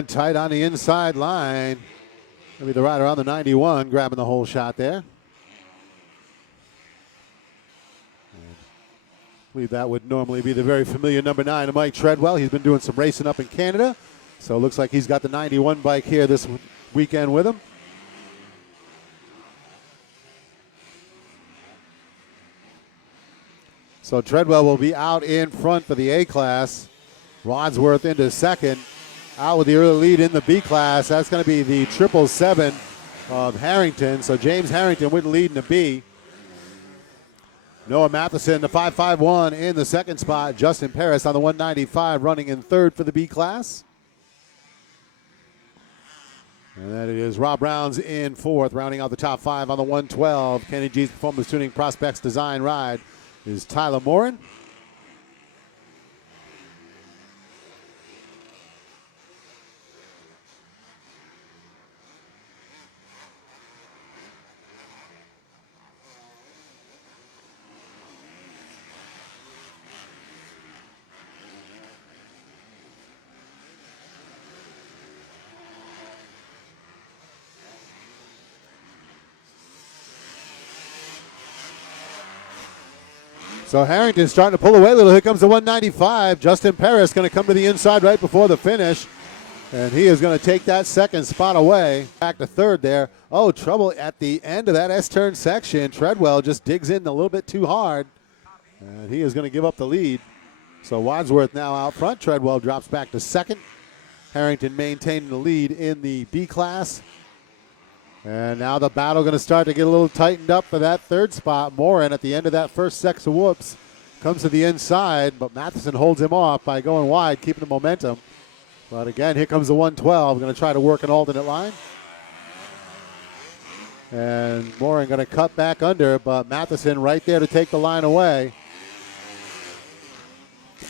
Morin tight on the inside line. Maybe the rider on the 91 grabbing the whole shot there. I believe that would normally be the very familiar number 9 of Mike Treadwell. He's been doing some racing up in Canada, so it looks like he's got the 91 bike here this weekend with him. So Treadwell will be out in front for the A class. Wadsworth into second. Out with the early lead in the B class. That's going to be the 777 of Harrington. So James Harrington with the lead in the B. Noah Matheson, the 551 in the second spot. Justin Paris on the 195 running in third for the B class. And then it is Rob Brown's in fourth, rounding out the top 5 on the 112. Kenny G's Performance Tuning Prospects Design Ride is Tyler Morin. So Harrington's starting to pull away a little. Here comes the 195. Justin Paris going to come to the inside right before the finish. And he is going to take that second spot away. Back to third there. Oh, trouble at the end of that S-turn section. Treadwell just digs in a little bit too hard. And he is going to give up the lead. So Wadsworth now out front. Treadwell drops back to second. Harrington maintaining the lead in the B class. And now the battle going to start to get a little tightened up for that third spot. Morin at the end of that first sex of whoops comes to the inside, but Matheson holds him off by going wide, keeping the momentum. But again, here comes the 112. Going to try to work an alternate line. And Morin going to cut back under, but Matheson right there to take the line away.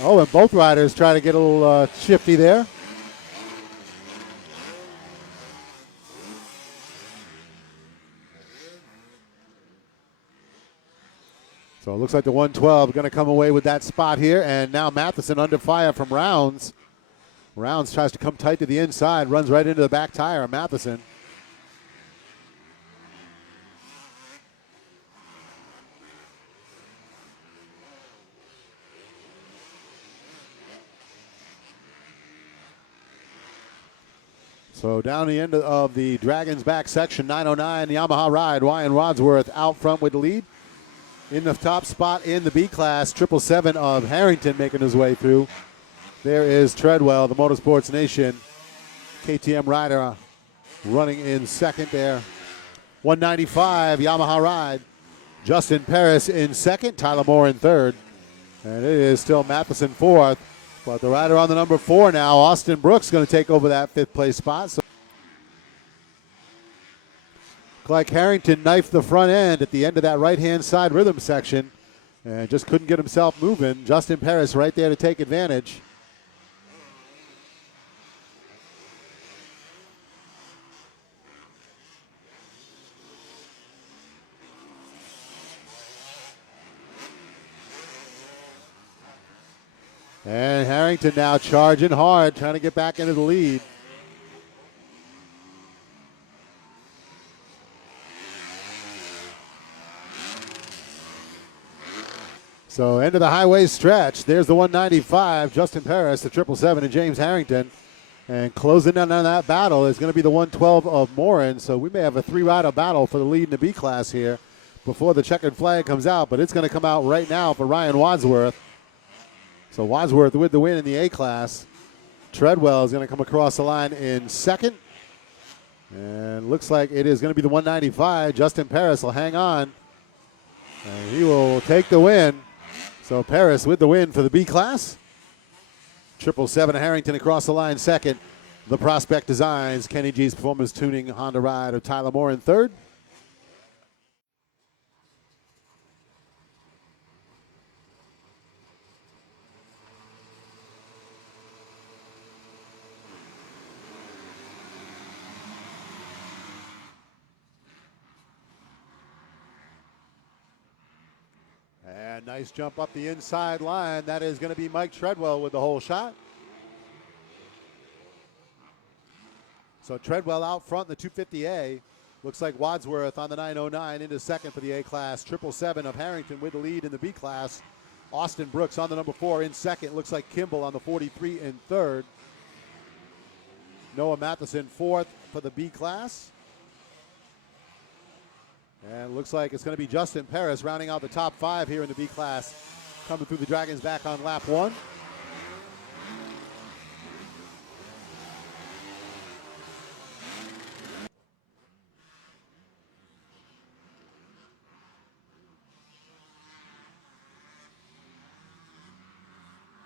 Oh, and both riders try to get a little shifty there. So it looks like the 112 going to come away with that spot here. And now Matheson under fire from Rounds. Rounds tries to come tight to the inside, runs right into the back tire of Matheson. So down the end of the Dragons back section, 909, the Yamaha ride. Ryan Wadsworth out front with the lead. In the top spot in the B class, 777 of Harrington making his way through. There is Treadwell, the Motorsports Nation KTM rider, running in second there. 195, Yamaha ride. Justin Paris in second, Tyler Moore in third. And it is still Matheson fourth. But the rider on the number 4 now, Austin Brooks, going to take over that fifth place spot. So like Harrington knifed the front end at the end of that right-hand side rhythm section and just couldn't get himself moving. Justin Paris right there to take advantage. And Harrington now charging hard, trying to get back into the lead. So into the highway stretch. There's the 195, Justin Paris, the 777, and James Harrington. And closing in on that battle is going to be the 112 of Morin. So we may have a 3-rider battle for the lead in the B class here before the checkered flag comes out. But it's going to come out right now for Ryan Wadsworth. So Wadsworth with the win in the A class. Treadwell is going to come across the line in second. And looks like it is going to be the 195. Justin Paris will hang on. And he will take the win. So Paris with the win for the B class. 777 Harrington across the line second. The Prospect Designs, Kenny G's Performance Tuning Honda ride of Tyler Moore in third. And nice jump up the inside line. That is going to be Mike Treadwell with the whole shot. So Treadwell out front in the 250A. Looks like Wadsworth on the 909 into second for the A class. 777 of Harrington with the lead in the B class. Austin Brooks on the number 4 in second. Looks like Kimball on the 43 in third. Noah Matheson fourth for the B class. And looks like it's going to be Justin Paris rounding out the top 5 here in the B class. Coming through the Dragons back on lap 1.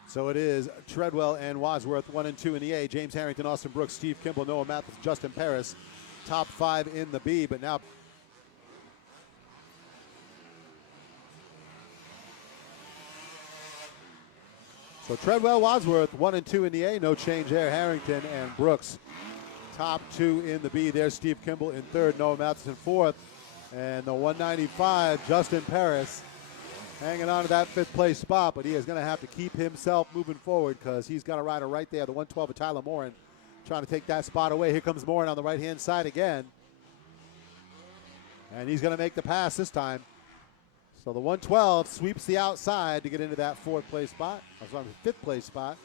So it is Treadwell and Wadsworth, 1 and 2 in the A. James Harrington, Austin Brooks, Steve Kimball, Noah Mathis, Justin Paris, top 5 in the B. But now so Treadwell, Wadsworth, 1 and 2 in the A. No change there. Harrington and Brooks, top 2 in the B. There's Steve Kimball in third, Noah Mathis in fourth. And the 195, Justin Paris, hanging on to that 5th place spot, but he is going to have to keep himself moving forward because he's got a rider right there, the 112 of Tyler Morin, trying to take that spot away. Here comes Morin on the right-hand side again. And he's going to make the pass this time. So the 112 sweeps the outside to get into that 4th place spot. I'm sorry, 5th place spot.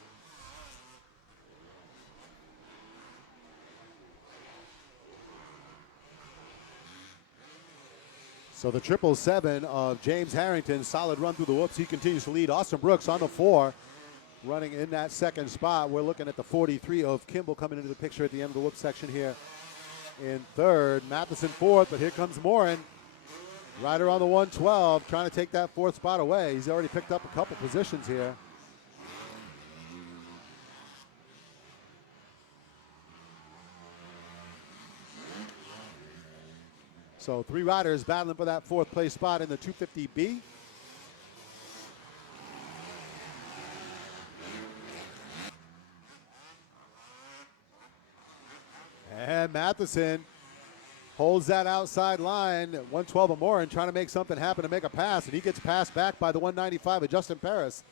So the 777 of James Harrington, solid run through the whoops. He continues to lead. Austin Brooks on the 4, running in that 2nd spot. We're looking at the 43 of Kimball coming into the picture at the end of the whoop section here in 3rd. Matheson 4th, but here comes Morin. Rider on the 112, trying to take that 4th spot away. He's already picked up a couple positions here. So 3 riders battling for that 4th place spot in the 250B. And Matheson holds that outside line. 112 of Morin trying to make something happen to make a pass, and he gets passed back by the 195 of Justin Paris.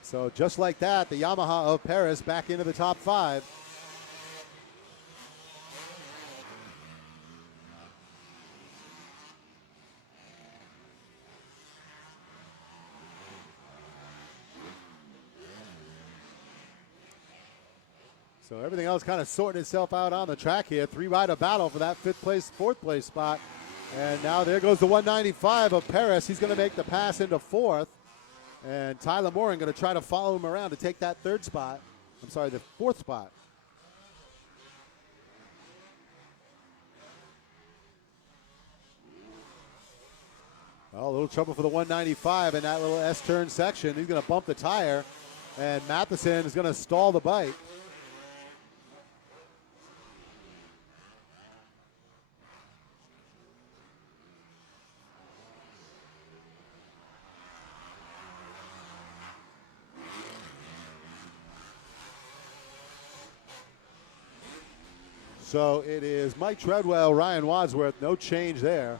So just like that, the Yamaha of Paris back into the top 5. So everything else kind of sorting itself out on the track here. 3-rider battle for that 5th place, 4th place spot. And now there goes the 195 of Paris. He's going to make the pass into 4th. And Tyler Morin going to try to follow him around to take that 3rd spot. I'm sorry, the 4th spot. Well, a little trouble for the 195 in that little S-turn section. He's going to bump the tire. And Matheson is going to stall the bike. So it is Mike Treadwell, Ryan Wadsworth, no change there.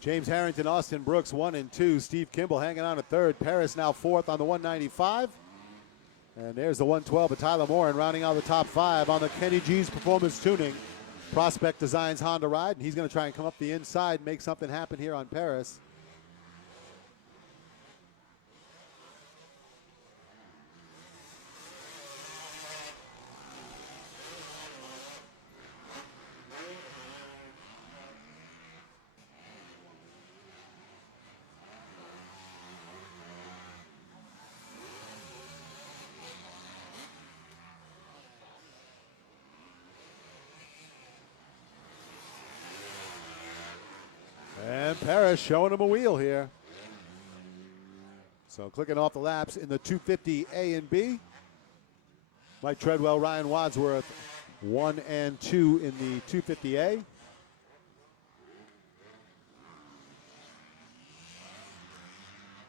James Harrington, Austin Brooks, 1 and 2. Steve Kimball hanging on to 3rd. Paris now 4th on the 195. And there's the 112 of Tyler Morin rounding out the top 5 on the Kenny G's Performance Tuning Prospect Designs Honda ride. And he's going to try and come up the inside and make something happen here on Paris. And Paris showing him a wheel here. So clicking off the laps in the 250 A and B. Mike Treadwell, Ryan Wadsworth, 1 and 2 in the 250 A.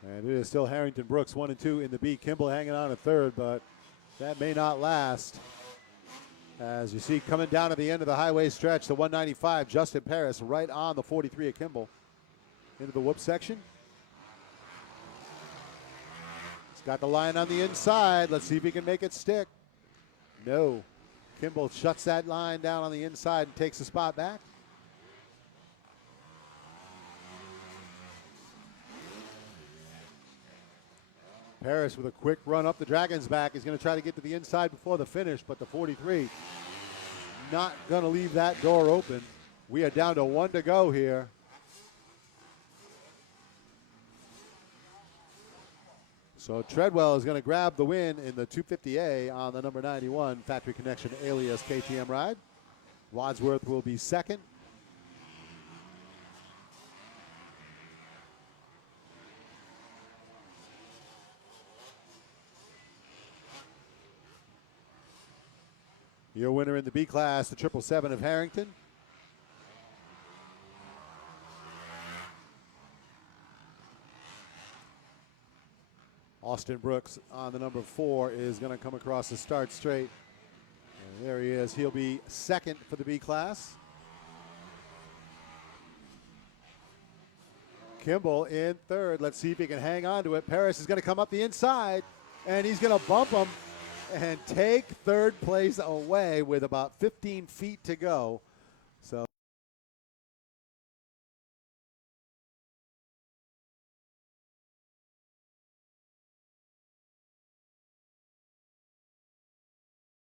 And it is still Harrington Brooks, 1 and 2 in the B. Kimball hanging on to 3rd, but that may not last. As you see, coming down to the end of the highway stretch, the 195, Justin Paris, right on the 43 of Kimball. Into the whoop section. He's got the line on the inside. Let's see if he can make it stick. No. Kimball shuts that line down on the inside and takes the spot back. Paris with a quick run up the Dragon's back. He's going to try to get to the inside before the finish, but the 43 not going to leave that door open. We are down to 1 to go here. So Treadwell is going to grab the win in the 250A on the number 91 Factory Connection alias KTM ride. Wadsworth will be second. Your winner in the B class, the 777 of Harrington. Austin Brooks on the number 4 is going to come across the start straight. And there he is. He'll be second for the B class. Kimball in third. Let's see if he can hang on to it. Paris is going to come up the inside, and he's going to bump him and take third place away with about 15 feet to go.